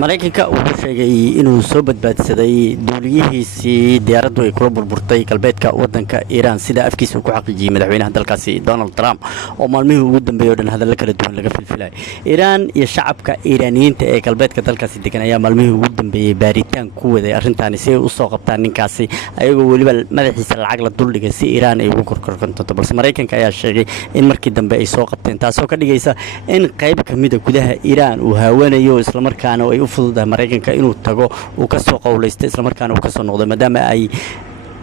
maraykanka wuxuu sheegay inuu soo badbaadsaday duuliyihiisii diyaaraddu ay kula burburtay galbeedka waddanka Iiraan sida afkiisa uu ku xaqiijiyay madaxweynaha dalkaasi Donald Trump oo maalmihii ugu dambeeyay oo dhan hadallo kala duwan laga filfilay. Iiraan iyo shacabka Iiraaniyiinta ee galbeedka dalkaasi degan ayaa maalmihii ugu dambeeyay baaritaan ku waday arrintan si ay u soo qabtaan ninkaasi ayagoo waliba madaxiisa lacag la duldhigay si Iiraan ay ugu korkorkanto, balse maraykanka ayaa sheegay in markii dambe ay soo qabteen, taasoo ka dhigaysa in qayb ka mid ah gudaha Iiraan uu haawanayo isla markaana ay u fududahay maraykanka inuu tago uu ka soo qowlaysto isla markaana uu ka soo noqdo, maadaama ay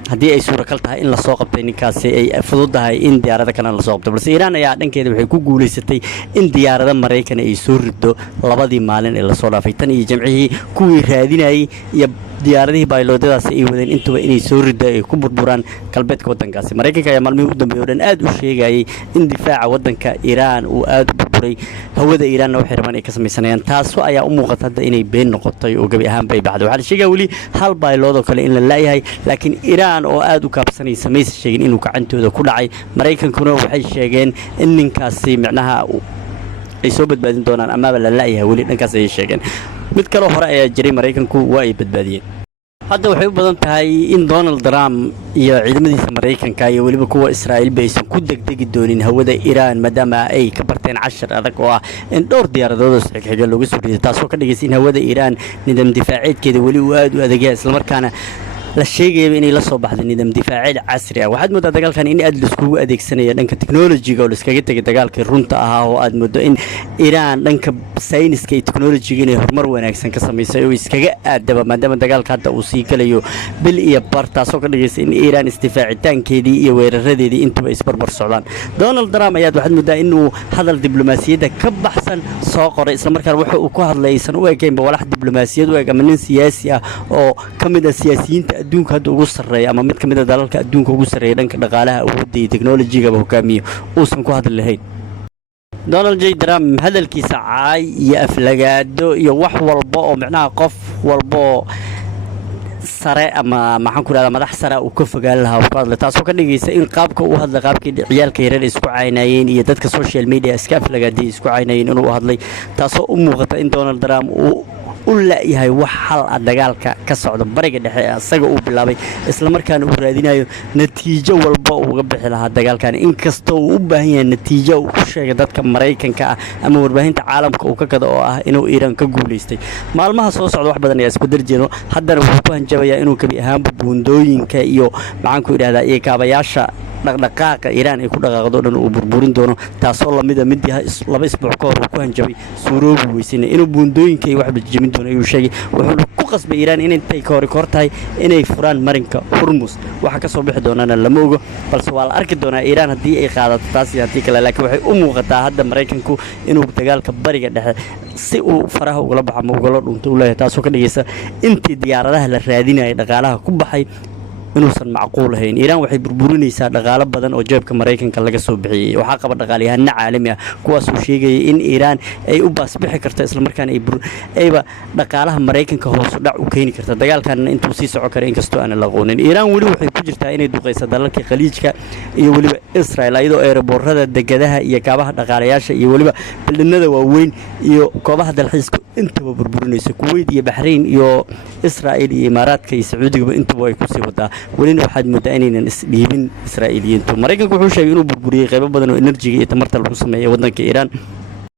haddii ay suuragal tahay in la soo qabtay ninkaasi ay fududahay in diyaarada kalena la soo qabto. Balse Iiraan ayaa dhankeeda waxay ku guulaysatay in diyaarada Maraykan ay soo rido labadii maalin ee la soo dhaafay, tan iyo jamcihii kuwii raadinayay iyo diyaaradihii bayloodyadaas ay wadeen intuba inay soo rido ay ku burburaan galbeedka waddankaasi. Maraykanka ayaa maalmihii u dambeeyay oo dhan aad u sheegayay in difaaca waddanka Iiraan uu aad u burburay, hawada Iiraanna waxay rabaan ay ka samaysanayaan, taasoo ayaa u muuqata hadda inay been noqotay oo gebi ahaan bay baxday. Waxaa la sheegaya weli hal baylood oo kale in la laayahay, laakiin Iiraan oo aad u kaabsanaysa maysa sheegin inuu gacantooda ku dhacay. Maraykankuna waxay sheegeen in ninkaasi micnaha ay soo badbaadin doonaan amaaba la laayahay weli, dhankaas ayay sheegeen. mid kale hore ayaa jiray maraykanku waa ay badbaadiyeen. hadda waxay u badan tahay in Donald Trump iyo ciidamadiisa Maraykanka iyo waliba kuwa Israa'iil aysan ku degdegi doonin hawada Iiraan maadaama ay ka barteen cashar adag oo ah in dhowr diyaaradood oo xigxiga lagu soo riday, taasoo ka dhigaysa in hawada Iiraan nidaam difaaceedkeeda wali uu aad u adag yahay isla markaana la sheegay inay la soo baxday nidaam difaaceed casri ah. waxaad moodaa dagaalkan in aad la iskugu adeegsanayo dhanka technology-ga oo la iskaga tagay dagaalkii runta ahaa, oo aad moodo in Iiraan dhanka sayniska iyo technology-ga inay horumar wanaagsan ka samaysay oo iskaga aadaba maadaama dagaalka hadda uu sii galayo bil iyo bar, taasoo ka dhigaysa in Iiraan isdifaacitaankeedii iyo weeraradeedii intuba isbarbar socdaan. Donald Trump ayaa waxaad moodaa inuu hadal diblomaasiyadda ka baxsan soo qoray isla markaana waxa uu ku hadlaysan u ekeynba walax diblomaasiyad u eg ama nin siyaasi ah oo ka mid ah siyaasiyiinta adduunka hadda ugu sarreeya ama mid ka mid ah dalalka adduunka ugu sarreeya dhanka dhaqaalaha awoodda iyo technology-gaba hogaamiyo uusan ku hadli lahayn. Donald J. Trump hadalkiisa caay iyo aflagaado iyo wax walba oo micnaha qof walba sare ama maxaan ku raada madax sare uu ka fogaan lahaa oo ka hadlay, taasoo ka dhigaysa in qaabka uu hadlay qaabkii ciyaalka yaryar isku caynayeen iyo dadka social media iska aflagaadiyay isku caynayeen inuu hadlay, taasoo u muuqata in Donald Trump uu u laayahay wax hal dagaalka ka socda bariga dhexe asaga uu bilaabay isla markaana uu raadinayo natiijo walba uu uga bixi lahaa dagaalkan, inkastoo uu u baahan yahay natiijo uu ku sheegay dadka Maraykanka ah ama warbaahinta caalamka uu ka gado oo ah inuu Iiraan ka guuleystay. maalmaha soo socda wax badan ayaa isku darjeedo, haddana wuxuu ku hanjabayaa inuu kabi ahaanba buundooyinka iyo maxaan ku idhahdaa iyo kaabayaasha dhaqdhaqaaqa Iiraan ay ku dhaqaaqdo dhan uu burburin doono, taasoo lamid ah mid laba isbuuc ka hor uu ku hanjabay suuroobi weysanay inuu buundooyinka iyo waxba jamin doono ayuu sheegay. wuxuuna ku qasbay Iiraan inay ka hor tahay inay furaan marinka Hormuz. waxa ka soo bixi doonana lama ogo, balse waa la arki doonaa Iiraan haddii ay qaadato taas iyo haddii kale, laakiin waxay u muuqataa hadda Maraykanku inuu dagaalka bariga dhexe si uu faraha ugala baxo ama ugala dhunto u leeyahay, taasoo ka dhigaysa intii diyaaradaha la raadinayay dhaqaalaha ku baxay inuusan macquul ahayn. Iiraan waxay burburinaysaa dhaqaale badan oo jeebka Maraykanka laga soo bixiyay. waxaa qaba dhaqaalyahanno caalami ah kuwaas oo sheegaya in Iiraan ay u baasbixi karto isla markaana ayba dhaqaalaha Maraykanka hoos u dhac u keeni karta dagaalkanna intuu sii socon karo inkastoo aan la aqoonin. Iiraan weli waxay ku jirtaa inay duqeyso dalalka Khaliijka iyo waliba Israel iyadoo aeroboorada degadaha iyo kaabaha dhaqaalayaasha iyo waliba bildhinada waaweyn iyo koobaha dalxiiska intaba burburinayso. Kuwait iyo Bahrain iyo Israel iyo Imaaraadka iyo Sacuudiga intaba ay ku sii wadaa, welina waxaad moodaa inaynan isdhiibin Israa'iiliyiintu. Maraykanku wuxuu sheegay inuu burburiyay qaybo badan oo enerjiga iyo tamarta lagu sameeyo waddanka Iiraan.